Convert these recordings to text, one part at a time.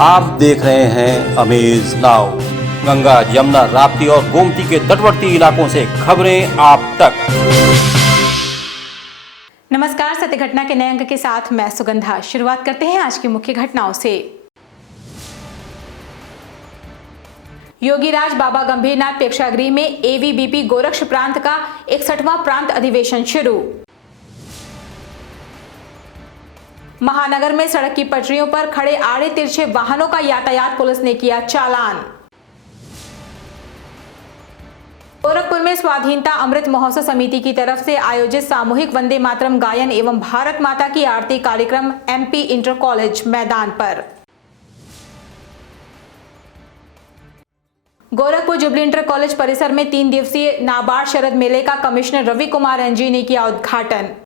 आप देख रहे हैं अमेज नाउ। गंगा, यमुना, राप्ती और गोमती के तटवर्ती इलाकों से खबरें आप तक। नमस्कार, सत्य घटना के नए अंक के साथ मैं सुगंधा। शुरुआत करते हैं आज की मुख्य घटनाओं से। योगीराज बाबा गंभीरनाथ प्रेक्षागृह में एवीबीपी गोरक्ष प्रांत का 61वां प्रांत अधिवेशन शुरू। महानगर में सड़क की पटरियों पर खड़े आड़े तिरछे वाहनों का यातायात पुलिस ने किया चालान। गोरखपुर में स्वाधीनता अमृत महोत्सव समिति की तरफ से आयोजित सामूहिक वंदे मातरम गायन एवं भारत माता की आरती कार्यक्रम एमपी इंटर कॉलेज मैदान पर। गोरखपुर जुबली इंटर कॉलेज परिसर में 3 दिवसीय नाबार्ड शरद मेले का कमिश्नर रवि कुमार एनजी ने किया उद्घाटन।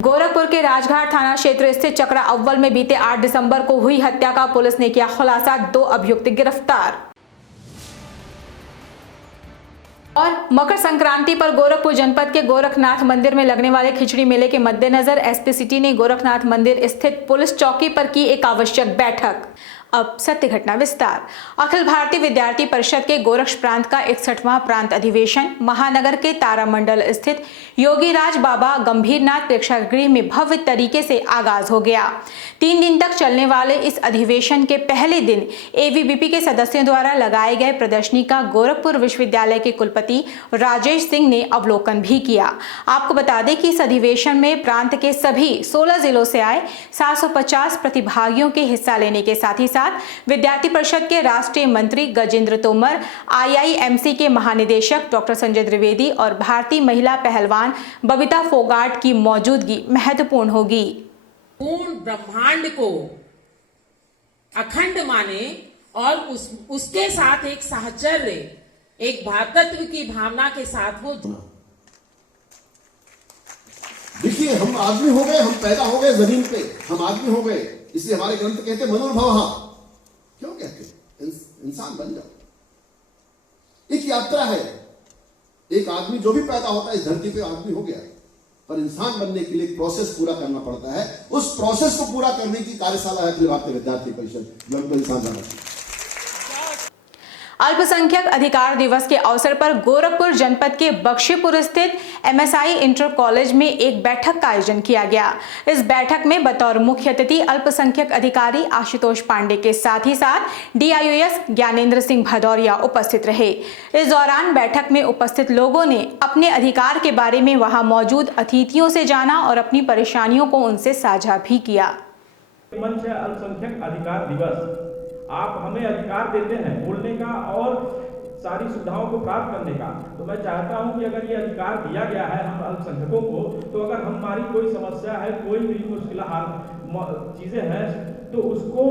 गोरखपुर के राजघाट थाना क्षेत्र स्थित चकरा अव्वल में बीते 8 दिसंबर को हुई हत्या का पुलिस ने किया खुलासा, 2 अभियुक्त गिरफ्तार। और मकर संक्रांति पर गोरखपुर जनपद के गोरखनाथ मंदिर में लगने वाले खिचड़ी मेले के मद्देनजर एसपी सिटी ने गोरखनाथ मंदिर स्थित पुलिस चौकी पर की एक आवश्यक बैठक। अब सत्य घटना विस्तार। अखिल भारतीय विद्यार्थी परिषद के गोरक्ष प्रांत का 61वां प्रांत अधिवेशन महानगर के तारामंडल स्थित योगीराज बाबा गंभीरनाथ प्रेक्षागृह में भव्य तरीके से आगाज हो गया। 3 दिन तक चलने वाले इस अधिवेशन के पहले दिन एवीबीपी के सदस्यों द्वारा लगाए गए प्रदर्शनी का गोरखपुर विश्वविद्यालय के कुलपति राजेश सिंह ने अवलोकन भी किया। आपको बता दें कि इस अधिवेशन में प्रांत के सभी 16 जिलों से आए 750 प्रतिभागियों के हिस्सा लेने के साथ ही विद्यार्थी परिषद के राष्ट्रीय मंत्री गजेंद्र तोमर, आईआईएमसी के महानिदेशक डॉक्टर संजय द्विवेदी और भारतीय महिला पहलवान बबीता फोगाट की मौजूदगी महत्वपूर्ण होगी। पूर्ण ब्रह्मांड को अखंड माने और उसके साथ एक साहचर्य, एक भ्रातृत्व की भावना के साथ वो। देखिए, हम आदमी हो गए, हम पैदा हो गए जमीन पे, हम आदमी हो गए, इसलिए हमारे ग्रंथ कहते मनुर्भवः। क्यों कहते? इंसान बन जाओ। एक यात्रा है। एक आदमी जो भी पैदा होता है इस धरती पे आदमी हो गया, पर इंसान बनने के लिए एक प्रोसेस पूरा करना पड़ता है। उस प्रोसेस को पूरा करने की कार्यशाला है अखिल भारतीय विद्यार्थी परिषद, जो हमको इंसान बनाती है। अल्पसंख्यक अधिकार दिवस के अवसर पर गोरखपुर जनपद के बख्शीपुर स्थित एमएसआई इंटर कॉलेज में एक बैठक का आयोजन किया गया। इस बैठक में बतौर मुख्य अतिथि अल्पसंख्यक अधिकारी आशुतोष पांडे के साथ ही साथ डीआईओएस ज्ञानेंद्र सिंह भदौरिया उपस्थित रहे। इस दौरान बैठक में उपस्थित लोगों ने अपने अधिकार के बारे में वहां मौजूद अतिथियों से जाना और अपनी परेशानियों को उनसे साझा भी किया। मंच है अल्पसंख्यक अधिकार दिवस। आप हमें अधिकार देते हैं बोलने का और सारी सुविधाओं को प्राप्त करने का, तो मैं चाहता हूं कि अगर ये अधिकार दिया गया है हम अल्पसंख्यकों को, तो अगर हमारी कोई समस्या है, कोई भी मुश्किल चीजें हैं, तो उसको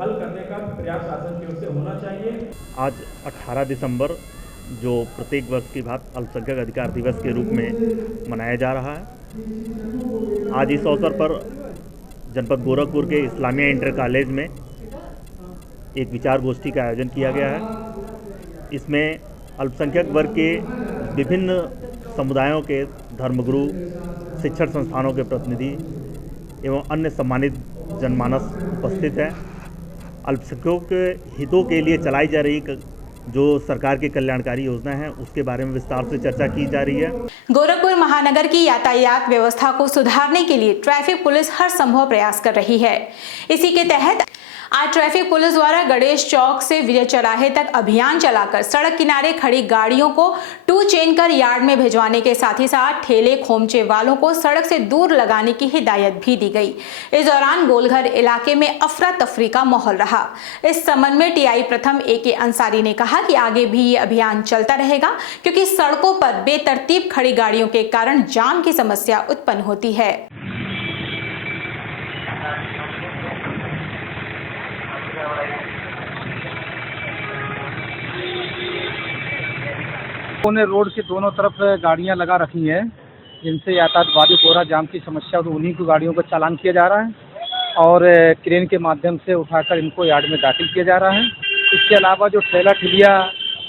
हल करने का प्रयास शासन की ओर से होना चाहिए। आज 18 दिसंबर जो प्रत्येक वर्ष की बात अल्पसंख्यक अधिकार दिवस के रूप में मनाया जा रहा है। आज इस अवसर पर जनपद गोरखपुर के इस्लामिया इंटर कॉलेज में एक विचार गोष्ठी का आयोजन किया गया है। इसमें अल्पसंख्यक वर्ग के विभिन्न समुदायों के धर्मगुरु, शिक्षण संस्थानों के प्रतिनिधि एवं अन्य सम्मानित जनमानस उपस्थित है। अल्पसंख्यकों के हितों के लिए चलाई जा रही जो सरकार की कल्याणकारी योजना है उसके बारे में विस्तार से चर्चा की जा रही है। गोरखपुर महानगर की यातायात व्यवस्था को सुधारने के लिए ट्रैफिक पुलिस हर संभव प्रयास कर रही है। इसी के तहत आज ट्रैफिक पुलिस द्वारा गणेश चौक से विजय चौराहे तक अभियान चलाकर सड़क किनारे खड़ी गाड़ियों को 2 चेन कर यार्ड में भिजवाने के साथ ही साथ ठेले खोमचे वालों को सड़क से दूर लगाने की हिदायत भी दी गई। इस दौरान गोलघर इलाके में अफरा तफरी का माहौल रहा। इस संबंध में टीआई प्रथम AK अंसारी ने कहा कि आगे भी ये अभियान चलता रहेगा, क्योंकि सड़कों पर बेतरतीब खड़ी गाड़ियों के कारण जाम की समस्या उत्पन्न होती है। उन्होंने रोड के दोनों तरफ गाड़ियां लगा रखी हैं, जिनसे यातायात बाधित हो रहा। जाम की समस्या, तो उन्हीं की गाड़ियों का चालान किया जा रहा है और क्रेन के माध्यम से उठाकर इनको यार्ड में दाखिल किया जा रहा है। इसके अलावा जो ठेला ठेलिया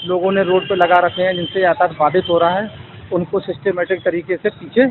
लोगों ने रोड पर लगा रखे हैं, जिनसे यातायात बाधित हो रहा है, उनको सिस्टमेटिक तरीके से पीछे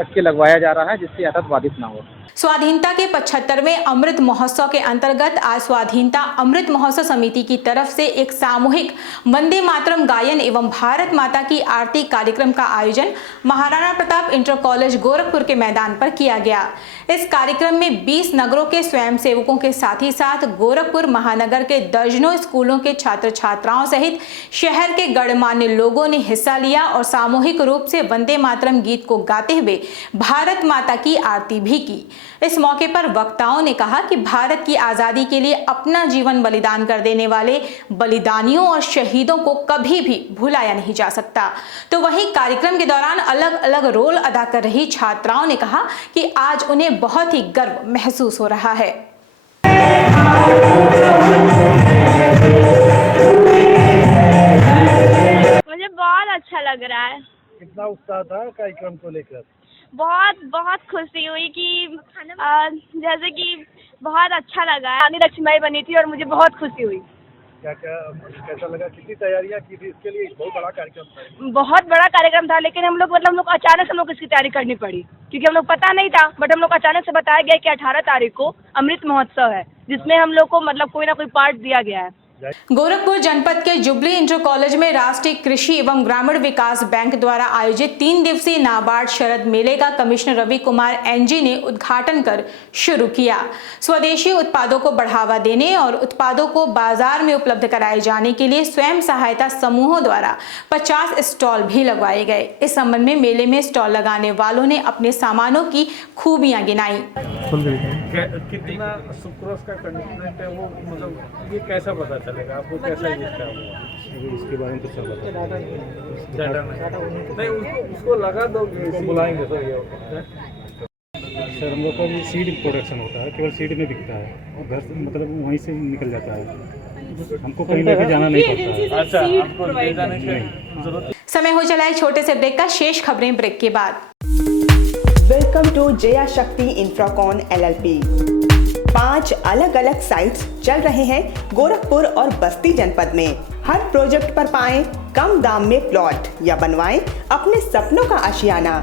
हट के लगवाया जा रहा है, जिससे यातायात बाधित ना हो। स्वाधीनता के 75वें अमृत महोत्सव के अंतर्गत आज स्वाधीनता अमृत महोत्सव समिति की तरफ से एक सामूहिक वंदे मातरम गायन एवं भारत माता की आरती कार्यक्रम का आयोजन महाराणा प्रताप इंटर कॉलेज गोरखपुर के मैदान पर किया गया। इस कार्यक्रम में 20 नगरों के स्वयंसेवकों के साथ ही साथ गोरखपुर महानगर के दर्जनों स्कूलों के छात्र छात्राओं सहित शहर के गणमान्य लोगों ने हिस्सा लिया और सामूहिक रूप से वंदे मातरम गीत को गाते हुए भारत माता की आरती भी की। इस मौके पर वक्ताओं ने कहा कि भारत की आजादी के लिए अपना जीवन बलिदान कर देने वाले बलिदानियों और शहीदों को कभी भी भुलाया नहीं जा सकता। तो वहीं कार्यक्रम के दौरान अलग अलग रोल अदा कर रही छात्राओं ने कहा कि आज उन्हें बहुत ही गर्व महसूस हो रहा है। मुझे बहुत अच्छा लग रहा है। कितना उत्साह था कार्यक्रम को लेकर? बहुत खुशी हुई कि जैसे कि बहुत अच्छा लगा। रानी लक्ष्मीबाई बनी थी और मुझे बहुत खुशी हुई। कैसा लगा? कितनी तैयारियां की थी इसके लिए? बहुत बड़ा कार्यक्रम था। बहुत बड़ा कार्यक्रम था, लेकिन हम लोग अचानक से हम लोग इसकी तैयारी करनी पड़ी क्योंकि हम लोग पता नहीं था। बट हम लोग अचानक से बताया गया कि 18 तारीख को अमृत महोत्सव है, जिसमें हम लोग को कोई ना कोई पार्ट दिया गया है। गोरखपुर जनपद के जुबली इंटर कॉलेज में राष्ट्रीय कृषि एवं ग्रामीण विकास बैंक द्वारा आयोजित 3 दिवसीय नाबार्ड शरद मेले का कमिश्नर रवि कुमार एनजी ने उद्घाटन कर शुरू किया। स्वदेशी उत्पादों को बढ़ावा देने और उत्पादों को बाजार में उपलब्ध कराए जाने के लिए स्वयं सहायता समूहों द्वारा 50 स्टॉल भी लगवाए गए। इस संबंध में मेले में स्टॉल लगाने वालों ने अपने सामानों की खूबियां गिनाई। कितना सुक्रोज का कंटेंट है वो, मतलब ये कैसा पता चलेगा आपको? कैसा यूज क्या होगा इसके बारे में? तो सब नहीं, उसको लगा दोगे, बुलाएंगे सर। ये सर हम लोग का भी सीड प्रोडक्शन होता है, केवल सीड में बिकता है और घर से मतलब वहीं से निकल जाता है, हमको कहीं लेके जाना नहीं पड़ता है। अच्छा, आपको ले जाने की जरूरत। समय हो चला एक छोटे से ब्रेक का। शेष खबरें ब्रेक के बाद। वेलकम टू जया शक्ति इंफ्राकॉन LLP। 5 अलग अलग साइट्स चल रहे हैं गोरखपुर और बस्ती जनपद में। हर प्रोजेक्ट पर पाएं कम दाम में प्लॉट या बनवाएं अपने सपनों का आशियाना।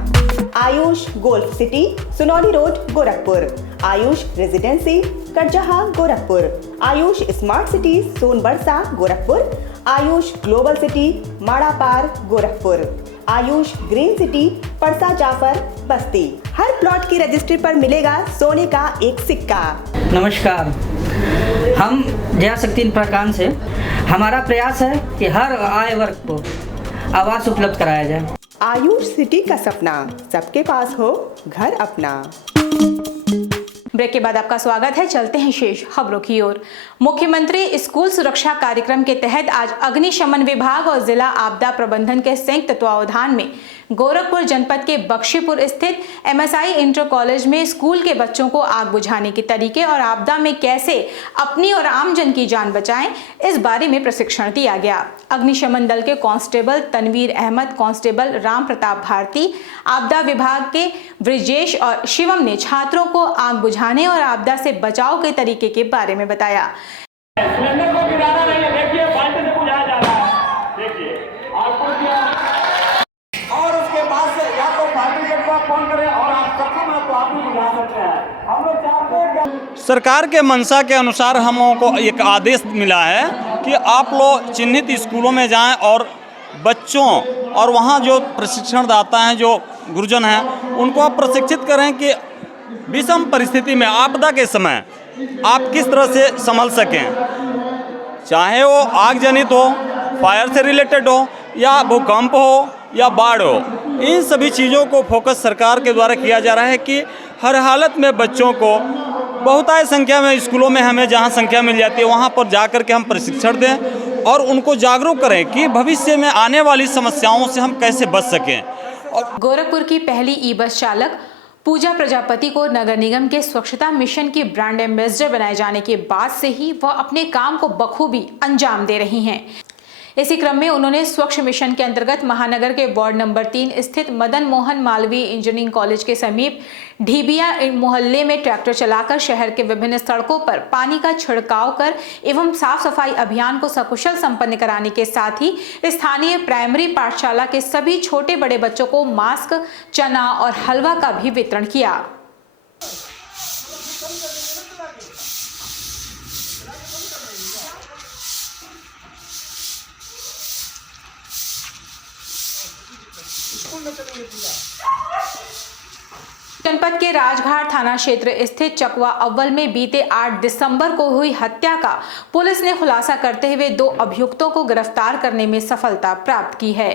Ayush Golf City, Sunauli Road, Gorakhpur. Ayush Residency, Karjaha, Gorakhpur. Ayush Smart City, Sonbarsa, Gorakhpur. Ayush Global City, Madapar, Gorakhpur. Ayush Green City, Parsa Jafar, Basti. हर प्लॉट की रजिस्ट्री पर मिलेगा सोने का एक सिक्का। नमस्कार, हम जया शक्ति इंफ्राकॉन से। हमारा प्रयास है कि हर आय वर्ग को आवास उपलब्ध कराया जाए। आयुष सिटी का सपना, सबके पास हो घर अपना। ब्रेक के बाद आपका स्वागत है। चलते हैं शेष खबरों की ओर। मुख्यमंत्री स्कूल सुरक्षा कार्यक्रम के तहत आज अग्निशमन विभाग और जिला आपदा प्रबंधन के संयुक्त तत्वावधान में गोरखपुर जनपद के बख्शीपुर स्थित MSI इंटर कॉलेज में स्कूल के बच्चों को आग बुझाने के तरीके और आपदा में कैसे अपनी और आमजन की जान बचाएं, इस बारे में प्रशिक्षण दिया गया। अग्निशमन दल के कांस्टेबल तनवीर अहमद, कांस्टेबल राम प्रताप भारती, आपदा विभाग के ब्रिजेश और शिवम ने छात्रों को आग बुझाने और आपदा से बचाव के तरीके के बारे में बताया। सिलेंडर को गिराना नहीं है, देखिए बाल्टी से बुझाया जा रहा है। देखिए और उसके बाद से या तो फायर ब्रिगेड को फोन करें और आप सक्षम है तो आप भी बुझा सकते हैं। हम लोग चाहते हैं सरकार के मंशा के अनुसार हम लोगों को एक आदेश मिला है कि आप लोग चिन्हित स्कूलों में जाएं और बच्चों और वहाँ जो प्रशिक्षणदाता हैं, जो गुरुजन हैं, उनको आप प्रशिक्षित करें कि विषम परिस्थिति में आपदा के समय आप किस तरह से संभल सकें, चाहे वो आग जनित हो, फायर से रिलेटेड हो, या भूकंप हो या बाढ़ हो। इन सभी चीज़ों को फोकस सरकार के द्वारा किया जा रहा है कि हर हालत में बच्चों को बहुतायत संख्या में स्कूलों में हमें जहां संख्या मिल जाती है वहां पर जाकर के हम प्रशिक्षण दें और उनको जागरूक करें कि भविष्य में आने वाली समस्याओं से हम कैसे बच सकें। गोरखपुर की पहली ई-बस चालक पूजा प्रजापति को नगर निगम के स्वच्छता मिशन की ब्रांड एम्बेसडर बनाए जाने के बाद से ही वह अपने काम को बखूबी अंजाम दे रही हैं। इसी क्रम में उन्होंने स्वच्छ मिशन के अंतर्गत महानगर के वार्ड नंबर 3 स्थित मदन मोहन मालवीय इंजीनियरिंग कॉलेज के समीप ढीबिया मोहल्ले में ट्रैक्टर चलाकर शहर के विभिन्न सड़कों पर पानी का छिड़काव कर एवं साफ सफाई अभियान को सकुशल संपन्न कराने के साथ ही स्थानीय प्राइमरी पाठशाला के सभी छोटे बड़े बच्चों को मास्क, चना और हलवा का भी वितरण किया। जनपद के राजघाट थाना क्षेत्र स्थित चकवा अव्वल में बीते 8 दिसंबर को हुई हत्या का पुलिस ने खुलासा करते हुए 2 अभियुक्तों को गिरफ्तार करने में सफलता प्राप्त की है।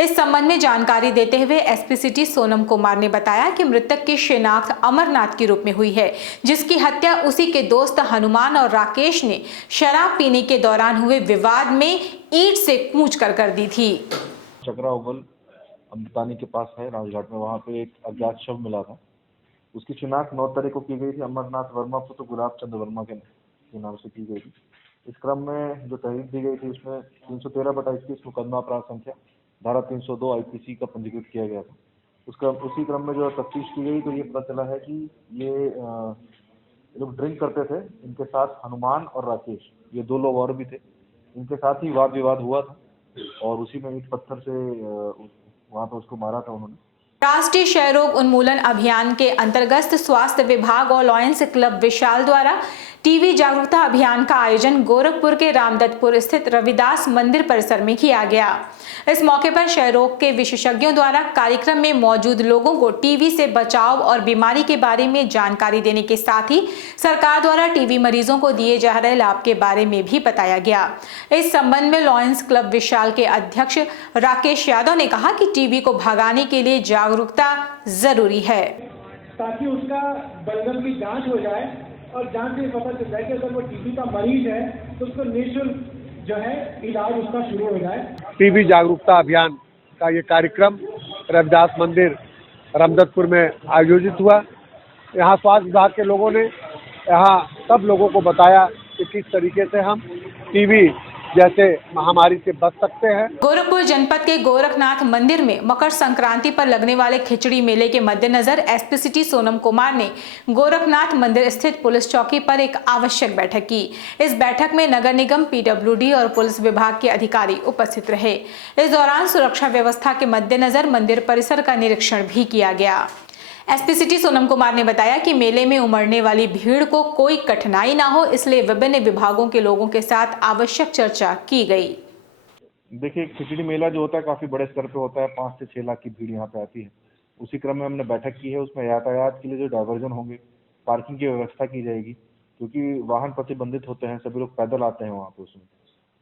इस संबंध में जानकारी देते हुए एसपी सिटी सोनम कुमार ने बताया कि मृतक की शिनाख्त अमरनाथ के रूप में हुई है, जिसकी हत्या उसी के दोस्त हनुमान और राकेश ने शराब पीने के दौरान हुए विवाद में ईंट से कूच कर दी थी। चकरा अव्वल अमृतानी के पास है राजघाट में, वहाँ पे एक अज्ञात शव मिला था। उसकी शिनाख्त 9 तारीख को की गई थी। अमरनाथ वर्मा पुत्र गुलाब चंद वर्मा के नाम से की गई थी। इस क्रम में जो तहरीर दी गई थी उसमें 313/21 मुकदमा अपराध संख्या धारा 302 IPC का पंजीकृत किया गया था। उसी क्रम में जो तफ्तीश की गई तो ये पता चला है कि ये लोग ड्रिंक करते थे। इनके साथ हनुमान और राकेश, ये 2 लोग और भी थे। इनके साथ ही वाद विवाद हुआ था और उसी में ईंट पत्थर से वहाँ पर उसको मारा था उन्होंने। राष्ट्रीय क्षय रोग उन्मूलन अभियान के अंतर्गत स्वास्थ्य विभाग और लॉयंस क्लब विशाल द्वारा टीबी जागरूकता अभियान का आयोजन गोरखपुर के रामदत्तपुर स्थित रविदास मंदिर परिसर में किया गया। इस मौके पर क्षय रोग के विशेषज्ञों द्वारा कार्यक्रम में मौजूद लोगों को टीबी से बचाव और बीमारी के बारे में जानकारी देने के साथ ही सरकार द्वारा टीबी मरीजों को दिए जा रहे लाभ के बारे में भी बताया गया। इस संबंध में लॉयंस क्लब विशाल के अध्यक्ष राकेश यादव ने कहा कि टीबी को भगाने के लिए जागरूकता जरूरी है, ताकि उसका बलगम की जांच हो जाए और जांच से पता चल जाए कि अगर वो टीबी का मरीज है तो उसको निःशुल्क जो है इलाज उसका शुरू हो जाए। टीबी जागरूकता अभियान का ये कार्यक्रम रविदास मंदिर रामदत्तपुर में आयोजित हुआ। यहाँ स्वास्थ्य विभाग के लोगों ने यहाँ सब लोगों को बताया कि किस तरीके से हम टीबी जैसे महामारी से बच सकते हैं। गोरखपुर जनपद के गोरखनाथ मंदिर में मकर संक्रांति पर लगने वाले खिचड़ी मेले के मद्देनजर एसपी सिटी सोनम कुमार ने गोरखनाथ मंदिर स्थित पुलिस चौकी पर एक आवश्यक बैठक की। इस बैठक में नगर निगम, PWD और पुलिस विभाग के अधिकारी उपस्थित रहे। इस दौरान सुरक्षा व्यवस्था के मद्देनजर मंदिर परिसर का निरीक्षण भी किया गया। एसपी सिटी सोनम कुमार ने बताया कि मेले में उमड़ने वाली भीड़ को कोई कठिनाई ना हो, इसलिए विभिन्न विभागों के लोगों के साथ आवश्यक चर्चा की गई। देखिए, खिचड़ी मेला जो होता है काफी बड़े स्तर पे होता है। 5 से 6 लाख की भीड़ यहाँ पे आती है। उसी क्रम में हमने बैठक की है। उसमें यातायात के लिए जो डायवर्जन होंगे, पार्किंग की व्यवस्था की जाएगी, क्योंकि वाहन प्रतिबंधित होते हैं, सभी लोग पैदल आते हैं वहाँ पे,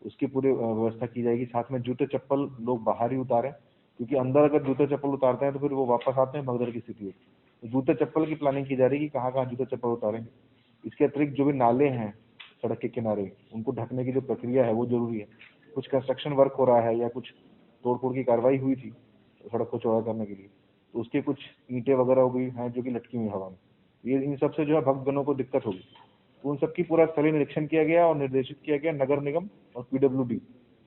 उसकी पूरी व्यवस्था की जाएगी। साथ में जूते चप्पल लोग बाहर ही उतारें, क्योंकि अंदर अगर जूते चप्पल उतारते हैं तो फिर वो वापस आते हैं भगदड़ की स्थिति होती है। तो जूते चप्पल की प्लानिंग की जा रही है कि कहाँ कहाँ जूते चप्पल उतारेंगे। इसके अतिरिक्त जो भी नाले हैं सड़क के किनारे, उनको ढकने की जो प्रक्रिया है वो जरूरी है। कुछ कंस्ट्रक्शन वर्क हो रहा है या कुछ तोड़फोड़ की कार्रवाई हुई थी सड़क को चौड़ा करने के लिए, तो उसके कुछ ईंटें वगैरह हो गई हैं जो कि लटकी हुई हवा में। ये इन सब से जो है भक्तगणों को दिक्कत होगी, तो उन सबकी पूरा स्थलीय निरीक्षण किया गया और निर्देशित किया गया। नगर निगम और PWD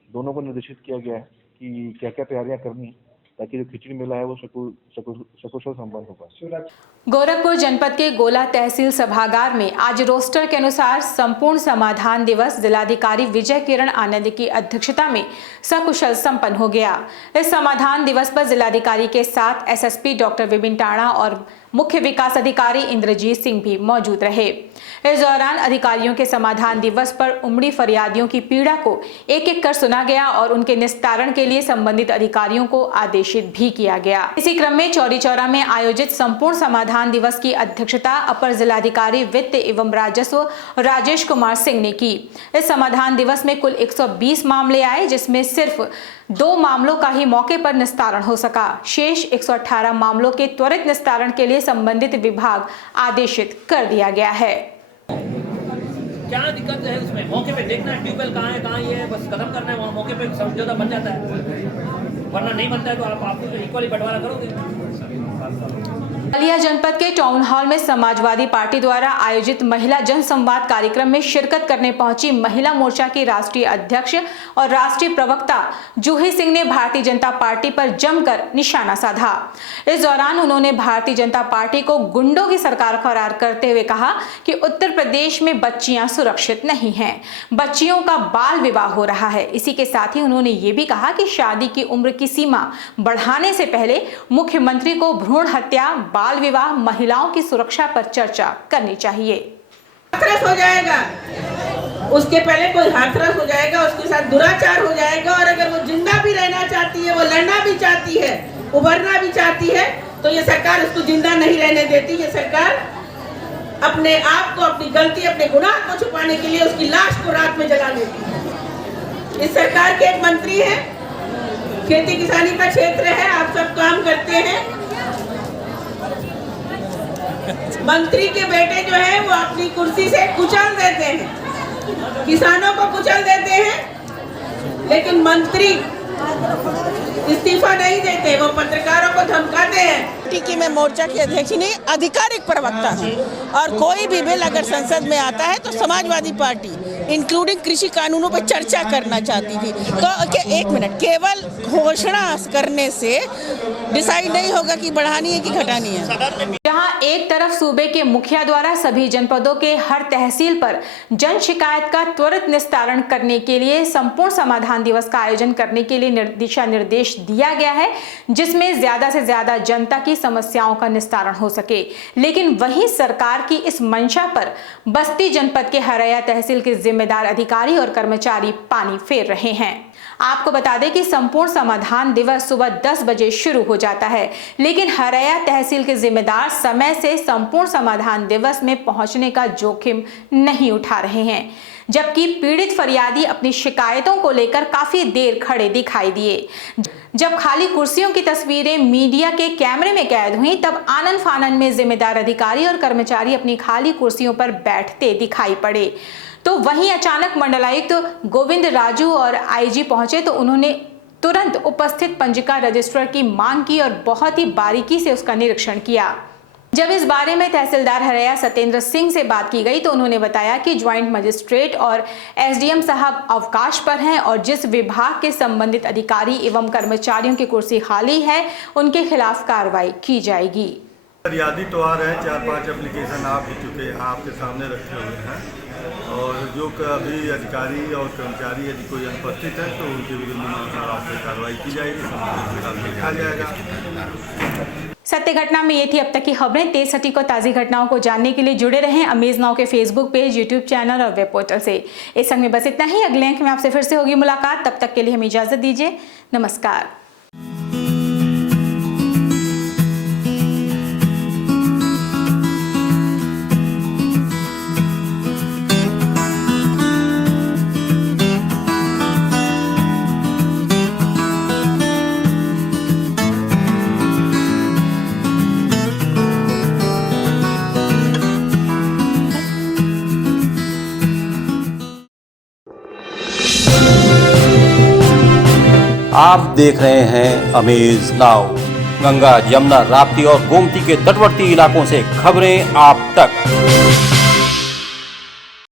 दोनों को निर्देशित किया गया है कि क्या क्या तैयारियां करनी है ताकि जो खिचड़ी मेला है वो सकुशल संपन्न हो पाए। गोरखपुर जनपद के गोला तहसील सभागार में आज रोस्टर के अनुसार संपूर्ण समाधान दिवस जिलाधिकारी विजय किरण आनंद की अध्यक्षता में सकुशल संपन्न हो गया। इस समाधान दिवस पर जिलाधिकारी के साथ SSP डॉक्टर विपिन टाणा और मुख्य विकास अधिकारी इंद्रजीत सिंह भी मौजूद रहे। इस दौरान अधिकारियों के समाधान दिवस पर उमड़ी फरियादियों की पीड़ा को एक एक कर सुना गया और उनके निस्तारण के लिए संबंधित अधिकारियों को आदेशित भी किया गया। इसी क्रम में चौरी चौरा में आयोजित संपूर्ण समाधान दिवस की अध्यक्षता अपर जिलाधिकारी वित्त एवं राजस्व राजेश कुमार सिंह ने की। इस समाधान दिवस में कुल 120 मामले आए, जिसमें सिर्फ 2 मामलों का ही मौके पर निस्तारण हो सका। शेष 118 मामलों के त्वरित निस्तारण के लिए संबंधित विभाग आदेशित कर दिया गया है। क्या दिक्कत है उसमें? मौके पे देखना है ट्यूबवेल कहाँ है, कहाँ ये है, बस खत्म करना है। वहाँ मौके पे समझौता बन जाता है, वरना नहीं बनता है तो आप इक्वली बंटवारा करोगे। बलिया जनपद के टाउन हॉल में समाजवादी पार्टी द्वारा आयोजित महिला जनसंवाद कार्यक्रम में शिरकत करने पहुंची महिला मोर्चा की राष्ट्रीय अध्यक्ष और राष्ट्रीय प्रवक्ता जूही सिंह ने भारतीय जनता पार्टी पर जमकर निशाना साधा। इस दौरान उन्होंने भारतीय जनता पार्टी को गुंडों की सरकार करार करते हुए कहा कि उत्तर प्रदेश में बच्चियां सुरक्षित नहीं हैं, बच्चियों का बाल विवाह हो रहा है। इसी के साथ ही उन्होंने ये भी कहा कि शादी की उम्र की सीमा बढ़ाने से पहले मुख्यमंत्री को भ्रूण हत्या, बाल विवाह, महिलाओं की सुरक्षा पर चर्चा करनी चाहिए। हाथरस हो जाएगा, उसके पहले कोई हाथरस हो जाएगा, उसके साथ दुराचार हो जाएगा, और अगर वो जिंदा भी रहना चाहती है, वो लड़ना भी चाहती है, उभरना भी चाहती है तो ये सरकार उसको जिंदा नहीं रहने देती। ये सरकार अपने आप को, अपनी गलती, अपने गुनाह को छुपाने के लिए उसकी लाश को रात में जला देती है। इस सरकार के एक मंत्री हैं, खेती किसानी का क्षेत्र है, आप सब काम करते हैं। मंत्री के बेटे जो हैं वो अपनी कुर्सी से कुचल देते हैं, किसानों को कुचल देते हैं, लेकिन मंत्री इस्तीफा नहीं देते, वो पत्रकारों को धमकाते हैं। की मैं मोर्चा की अध्यक्ष नहीं, आधिकारिक प्रवक्ता हूँ और कोई भी बिल अगर संसद में आता है तो समाजवादी पार्टी इंक्लूडिंग कृषि कानूनों पर चर्चा करना चाहती थी। तो एक मिनट, केवल घोषणा करने से डिसाइड नहीं होगा कि बढ़ानी है कि घटानी है। जहां एक तरफ सूबे के मुखिया द्वारा सभी जनपदों के हर तहसील पर जन शिकायत का त्वरित निस्तारण करने के लिए संपूर्ण समाधान दिवस का आयोजन करने के लिए दिशा निर्देश दिया गया है, जिसमें ज्यादा से ज्यादा जनता की समस्याओं का निस्तारण हो सके, लेकिन वहीं सरकार की इस मंशा पर बस्ती जनपद के हरैया तहसील के जिम्मेदार अधिकारी और कर्मचारी पानी फेर रहे हैं। आपको बता दें कि संपूर्ण समाधान दिवस सुबह 10 बजे शुरू हो जाता है, लेकिन हरैया तहसील के जिम्मेदार समय से संपूर्ण समाधान दिवस में पहुंचने का जोखिम नहीं उठा रहे हैं, जबकि पीड़ित फरियादी अपनी शिकायतों को लेकर काफी देर खड़े दिखाई दिए। जब खाली कुर्सियों की तस्वीरें मीडिया के कैमरे में कैद हुई, तब आनन फानन में जिम्मेदार अधिकारी और कर्मचारी अपनी खाली कुर्सियों पर बैठते दिखाई पड़े। तो वहीं अचानक मंडलायुक्त गोविंद राजू और आईजी पहुंचे तो उन्होंने तुरंत उपस्थित पंजिका रजिस्ट्रार की मांग की और बहुत ही बारीकी से उसका निरीक्षण किया। जब इस बारे में तहसीलदार हरैया सत्येंद्र सिंह से बात की गई तो उन्होंने बताया कि ज्वाइंट मजिस्ट्रेट और एसडीएम साहब अवकाश पर हैं और जिस विभाग के संबंधित अधिकारी एवं कर्मचारियों की कुर्सी खाली है उनके खिलाफ कार्रवाई की जाएगी। फरियादी तो आ रहे हैं, 4-5 एप्लीकेशन आ भी चुके हैं, आपके सामने रखे हुए हैं, और जो अभी अधिकारी और कर्मचारी यदि कोई अनुपस्थित है तो उनके विरुद्ध कार्रवाई की जाएगी, लिखा जाएगा। सत्य घटना में ये थी अब तक की खबरें। तेज सटीक और ताज़ी घटनाओं को जानने के लिए जुड़े रहें अमेज नाउ के फेसबुक पेज, यूट्यूब चैनल और वेब पोर्टल से। इस संग में बस इतना ही। अगले अंक में आपसे फिर से होगी मुलाकात, तब तक के लिए हमें इजाजत दीजिए। नमस्कार। आप देख रहे हैं अमेज नाउ। गंगा, यमुना, राप्ती और गोमती के तटवर्ती इलाकों से खबरें आप तक।